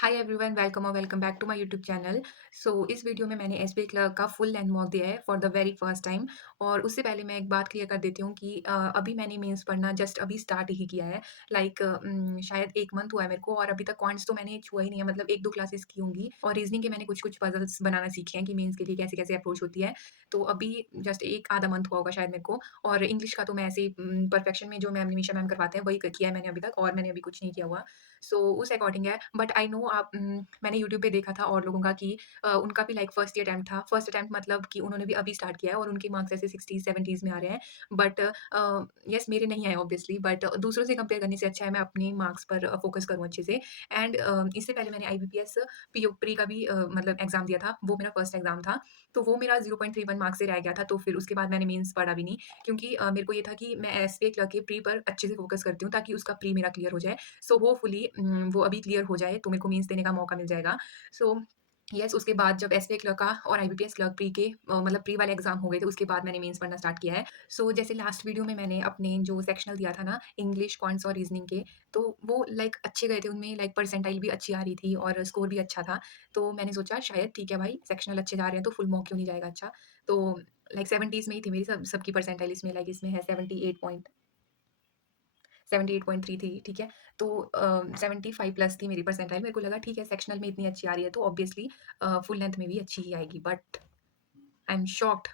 हाय everyone, welcome और welcome back to my YouTube channel. इस video में मैंने एसबीआई क्लर्क का फुल लेंथ मॉक दिया है for the very first time. और उससे पहले मैं एक बात क्लियर कर देती हूँ कि अभी मैंने मेंस पढ़ना जस्ट अभी स्टार्ट ही किया है। शायद 1 मंथ हुआ है मेरे को, और अभी तक क्वांट्स तो मैंने छुआ ही नहीं है। मतलब 1-2 क्लासेस की होंगी, और रीजनिंग के मैंने कुछ-कुछ पजल्स बनाना सीखे हैं कि मेंस के लिए कैसे-कैसे अप्रोच होती है। तो अभी जस्ट 1 आधा मंथ हुआ होगा शायद मेरे को। और इंग्लिश का तो मैं ऐसे ही परफेक्शन में जो मैम निमिषा मैम करवाते हैं वही किया है मैंने अभी तक, और मैंने अभी कुछ नहीं किया हुआ। उस अकॉर्डिंग है, बट आई नो मैंने यूट्यूब पे देखा था और लोगों का कि उनका भी लाइक फर्स्ट ही अटेम्प्ट था। फर्स्ट अटेम्प्ट मतलब कि उन्होंने भी अभी स्टार्ट किया है, और उनके मार्क्स ऐसे 60-70s में आ रहे हैं। बट येस, मेरे नहीं आए ऑब्वियसली, बट दूसरों से कंपेयर करने से अच्छा है मैं अपने मार्क्स पर फोकस करूँ अच्छे से। एंड इससे पहले मैंने आईबीपीएस पीओ प्री का भी मतलब एग्ज़ाम दिया था। वो मेरा फर्स्ट एग्ज़ाम था, तो वो मेरा 0.31 मार्क्स से रह गया था। तो फिर उसके बाद मैंने मेंस पढ़ा भी नहीं, क्योंकि मेरे को ये था कि मैं एसबीआई क्लर्क के प्री पर अच्छे से फोकस करती हूँ, ताकि उसका प्री मेरा क्लियर हो जाए। होपफुली वो अभी क्लियर हो जाए तो मेरे को मेंस देने का मौका मिल जाएगा। सो येस, उसके बाद जब एसबीआई क्लर्क का और आईबीपीएस क्लर्क प्री के मतलब प्री वाले एग्ज़ाम हो गए थे, उसके बाद मैंने मेंस पढ़ना स्टार्ट किया है। जैसे लास्ट वीडियो में मैंने अपने जो सेक्शनल दिया था ना, इंग्लिश, क्वांट्स और रीज़निंग के, तो वो लाइक अच्छे गए थे। उनमें लाइक परसेंटाइल भी अच्छी आ रही थी और स्कोर भी अच्छा था। तो मैंने सोचा शायद ठीक है भाई, सेक्शनल अच्छे जा रहे हैं तो फुल मॉक क्यों नहीं जाएगा अच्छा। तो लाइक 70s में ही थी मेरी सबकी परसेंटाइल। इसमें है 78.3 थी, ठीक है? 75 प्लस थी मेरी परसेंटाइल। मेरे को लगा ठीक है, सेक्शनल में इतनी अच्छी आ रही है तो ऑब्वियसली फुल लेंथ में भी अच्छी ही आएगी। बट आई एम शॉक्ड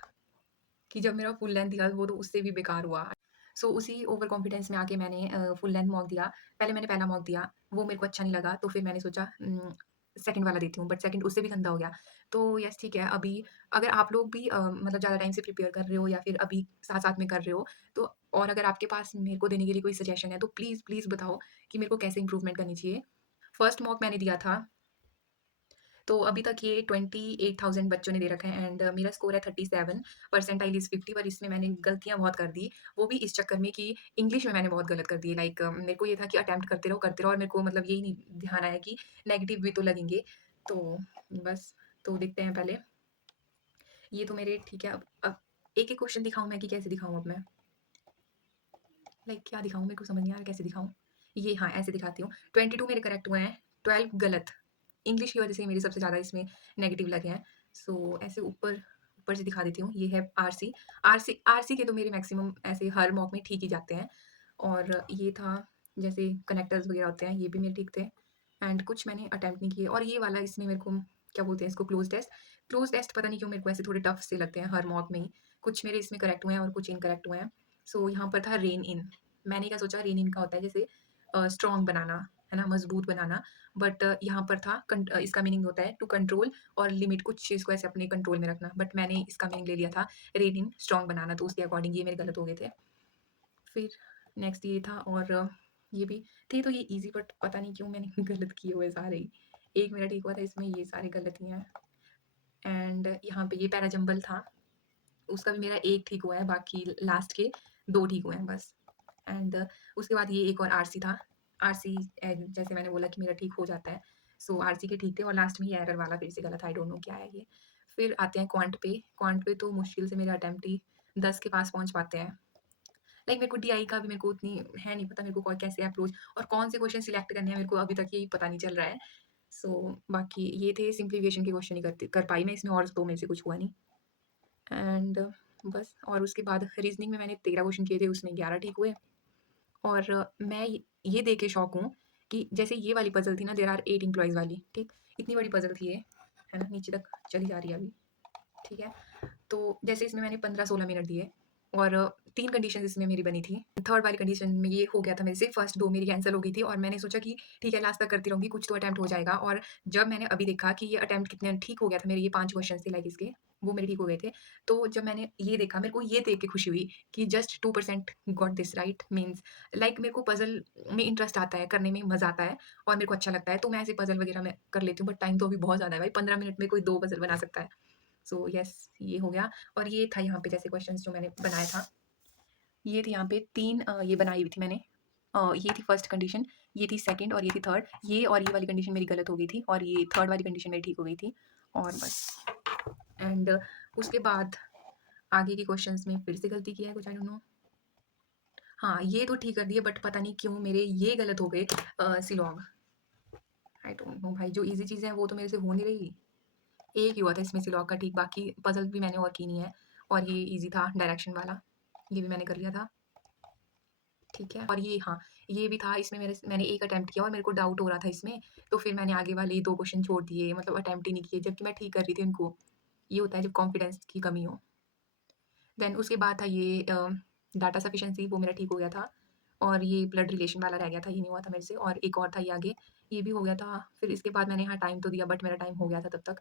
कि जब मेरा फुल लेंथ दिया वो तो उससे भी बेकार हुआ। उसी ओवर कॉन्फिडेंस में आके मैंने फुल लेंथ मॉक दिया। पहले मैंने पहला मॉक दिया, वो मेरे को अच्छा नहीं लगा, तो फिर मैंने सोचा सेकंड वाला देती हूँ, बट सेकंड उससे भी गंदा हो गया। तो यस, ठीक है। अभी अगर आप लोग भी मतलब ज़्यादा टाइम से प्रिपेयर कर रहे हो या फिर अभी साथ-साथ में कर रहे हो, तो और अगर आपके पास मेरे को देने के लिए कोई सजेशन है तो प्लीज़ बताओ कि मेरे को कैसे इम्प्रूवमेंट करनी चाहिए। फर्स्ट मॉक मैंने दिया था, तो अभी तक ये 28,000 बच्चों ने दे रखा है, एंड मेरा स्कोर है 37, परसेंटाइल इज़ 50, पर इसमें मैंने गलतियाँ बहुत कर दी। वो भी इस चक्कर में कि इंग्लिश में मैंने बहुत गलत कर दी। मेरे को ये था कि अटेम्प्ट करते रहो, और मेरे को मतलब यही नहीं ध्यान आया कि नेगेटिव भी तो लगेंगे। तो बस, तो देखते हैं पहले। ये तो मेरे ठीक है। अब एक-एक क्वेश्चन दिखाऊँ मैं कि कैसे दिखाऊँ अब मैं? क्या दिखाऊँ, मेरे को समझ नहीं आ रहा कैसे दिखाऊँ? ये हाँ, ऐसे दिखाती हूँ। 22 मेरे करेक्ट हुए हैं, 12 गलत। इंग्लिश की वज़ह से मेरे सबसे ज़्यादा इसमें नेगेटिव लगे हैं। ऐसे ऊपर ऊपर से दिखा देती हूँ। ये है आरसी। आरसी के तो मेरे मैक्सिमम ऐसे हर मॉक में ठीक ही जाते हैं। और ये था जैसे कनेक्टर्स वग़ैरह होते हैं, ये भी मेरे ठीक थे। एंड कुछ मैंने अटेम्प्ट नहीं किए, और ये वाला इसमें मेरे को क्या बोलते हैं इसको, क्लोज़ टेस्ट। क्लोज़ टेस्ट पता नहीं क्यों मेरे को ऐसे थोड़े टफ से लगते हैं हर मॉक में ही। कुछ मेरे इसमें करेक्ट हुए हैं और कुछ इनकरेक्ट हुए हैं। यहाँ पर था रेन इन। मैंने क्या सोचा, रेन इन का होता है जैसे स्ट्रॉन्ग बनाना, है ना? मज़बूत बनाना। बट यहाँ पर था इसका मीनिंग होता है टू कंट्रोल और लिमिट, कुछ चीज़ को ऐसे अपने कंट्रोल में रखना। बट मैंने इसका मीनिंग ले लिया था रेन इन स्ट्रॉन्ग बनाना, तो उसके अकॉर्डिंग ये मेरे गलत हो गए थे। फिर नेक्स्ट ये था, और ये भी थे तो ये ईज़ी, बट पता नहीं क्यों मैंने गलत किए हुए सारे ही। एक मेरा ठीक हुआ था, इसमें ये सारे गलत ही हैं। एंड यहाँ पे ये पैराजंबल था, उसका भी मेरा 1 ठीक हुआ है, बाकी लास्ट के 2 ठीक हुए हैं बस। एंड उसके बाद ये एक और आरसी था। आरसी जैसे मैंने बोला कि मेरा ठीक हो जाता है। आरसी के ठीक थे, और लास्ट में ये एरर वाला फिर से गलत, आई डोंट नो क्या है ये। फिर आते हैं क्वांट पे। क्वांट पे तो मुश्किल से मेरा अटेम्प्ट ही 10 के पास पहुँच पाते हैं। मेरे को डीआई का भी मेरे को उतनी है नहीं पता, मेरे को कैसे अप्रोच और कौन से क्वेश्चन सिलेक्ट करने हैं, मेरे को अभी तक यही पता नहीं चल रहा है। बाकी ये थे सिम्प्लीफिकेशन के क्वेश्चन ही कर पाई मैं इसमें, और तो मेरे से कुछ हुआ नहीं। एंड बस, और उसके बाद रीज़निंग में मैंने 13 क्वेश्चन किए थे, उसमें 11 ठीक हुए। और मैं ये देख के शॉक हूँ कि जैसे ये वाली पज़ल थी ना, देयर आर 8 एम्प्लॉइज़ वाली, ठीक? इतनी बड़ी पज़ल थी ये, है ना? नीचे तक चली जा रही है अभी, ठीक है? तो जैसे इसमें मैंने 15-16 मिनट दिए, और 3 कंडीशंस इसमें मेरी बनी थी। थर्ड वाली कंडीशन में ये हो गया था मेरे से, फर्स्ट 2 मेरी कैंसल हो गई थी, और मैंने सोचा कि ठीक है, लास्ट तक करती रहूँगी, कुछ तो अटेम्प्ट हो जाएगा। और जब मैंने अभी देखा कि ये अटेम्प्ट कितने ठीक हो गया था, मेरे ये 5 क्वेश्चन थे इसके, वो मेरे ठीक हो गए थे। तो जब मैंने ये देखा, मेरे को ये देख के खुशी हुई कि just 2% got this right, means मेरे को पज़ल में इंटरेस्ट आता है, करने में मज़ा आता है और मेरे को अच्छा लगता है, तो मैं ऐसे पज़ल वगैरह मैं कर लेती हूँ। बट टाइम तो अभी बहुत ज़्यादा है भाई, 15 मिनट में कोई 2 पज़ल बना सकता है। यस, ये हो गया। और ये था यहाँ पे जैसे क्वेश्चंस जो मैंने बनाया था, ये थी यहाँ पे 3 ये बनाई हुई थी मैंने। ये थी फर्स्ट कंडीशन, ये थी सेकंड, और ये थी थर्ड। ये और ये वाली कंडीशन मेरी गलत हो गई थी, और ये थर्ड वाली कंडीशन मेरी ठीक हो गई थी, और बस। एंड उसके बाद आगे के क्वेश्चंस में फिर से गलती किया है कुछ, आई डोंट नो। हाँ, ये तो ठीक कर दिए, बट पता नहीं क्यों मेरे ये गलत हो गए, सिलॉग। आई डोंट नो भाई, जो ईज़ी चीज़ें हैं वो तो मेरे से हो नहीं रही। एक ही हुआ था इसमें सिलॉक का ठीक, बाकी पज़ल भी मैंने और की नहीं है और ये ईज़ी था डायरेक्शन वाला, ये भी मैंने कर लिया था। ठीक है, और ये हाँ, ये भी था, इसमें मैंने एक अटेम्प्ट किया और मेरे को डाउट हो रहा था इसमें, तो फिर मैंने आगे वाले 2 क्वेश्चन छोड़ दिए, मतलब अटेम्प्ट ही नहीं किए, जबकि मैं ठीक कर रही थी उनको। ये होता है जब कॉन्फिडेंस की कमी हो। देन उसके बाद था ये डाटा सफिशिएंसी, वो मेरा ठीक हो गया था और ये ब्लड रिलेशन वाला रह गया था, ये नहीं हुआ था मेरे से, और एक और था ये आगे, ये भी हो गया था। फिर इसके बाद मैंने यहाँ टाइम तो दिया बट मेरा टाइम हो गया था तब तक।